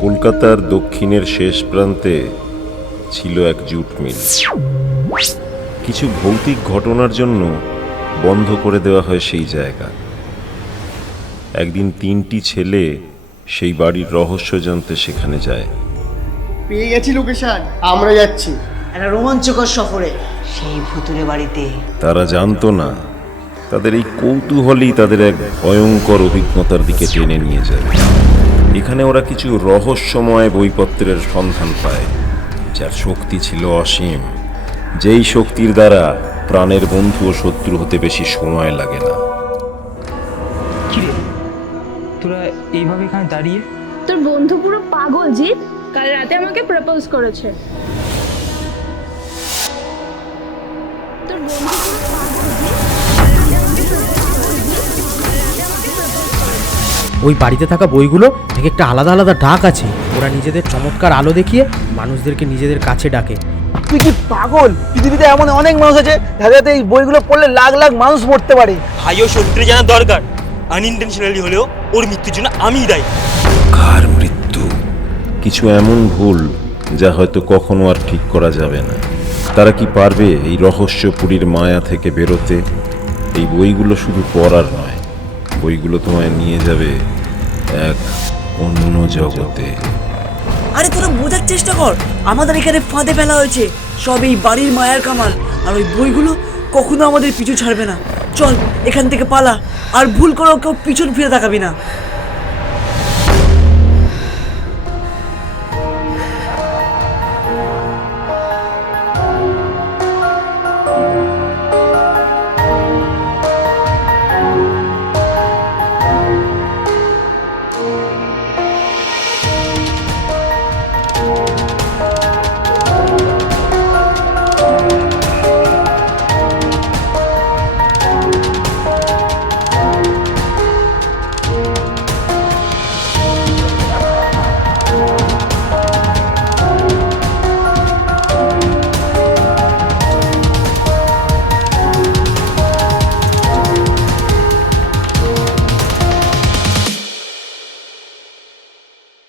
কলকাতার দক্ষিণের শেষ প্রান্তে ছিল এক জুট মিল। কিছু ভৌতিক ঘটনার জন্য বন্ধ করে দেওয়া হয় সেই জায়গা। একদিন তিনটি ছেলে সেই বাড়ির রহস্য জানতে সেখানে যায়। পেয়ে গেছি লোকেশন আমরা যাচ্ছি। একটা রোমাঞ্চকর সফরে। সেই ভুতুরে বাড়িতে। তারা জানতো না তাদের এই কৌতূহলই তাদের এক ভয়ঙ্কর অভিজ্ঞতার দিকে টেনে নিয়ে যায়। এখানে ওরা কিছু রহস্যময় বইপত্রের সন্ধান পায় যার শক্তি ছিল অসীম। যেই শক্তির দ্বারা প্রাণের বন্ধু ও শত্রু হতে বেশি সময় লাগে না। কিরে তোরা এইভাবে এখানে দাঁড়িয়ে? তোর বন্ধু পুরো পাগল জিৎ। কাল রাতে আমাকে প্রপোজ করেছে। ওই বাড়িতে থাকা বইগুলো এক একটা আলাদা আলাদা ডাক আছে। ওরা নিজেদের চমৎকার আলো দেখিয়ে মানুষদেরকে নিজেদের কাছে ডাকে। তুই কি পাগল? পৃথিবীতে এমন অনেক মানুষ আছে যাদের হাতে এই বইগুলো পড়লে লাখ লাখ মানুষ মরতে পারে। ভাইও শত্রু জানা দরকার। আনইনটেনশনালি হলেও ওর মৃত্যুর জন্য আমিই দায়ী। কার মৃত্যু? কিছু এমন ভুল যা হয়তো কখনো আর ঠিক করা যাবে না। তারা কি পারবে এই রহস্য রহস্যপুরীর মায়া থেকে বেরোতে? এই বইগুলো শুধু পড়ার নয় বইগুলো তোমায় নিয়ে যাবে এক অন্য জগতে। আরে তোরা বোঝার চেষ্টা কর, আমাদের এখানে ফাঁদে ফেলা হয়েছে। সব এই বাড়ির মায়ার কামাল, আর ওই বইগুলো কখনো আমাদের পিছু ছাড়বে না। চল, এখান থেকে পালা, আর ভুল করেও কেউ পিছন ফিরে তাকাবি না।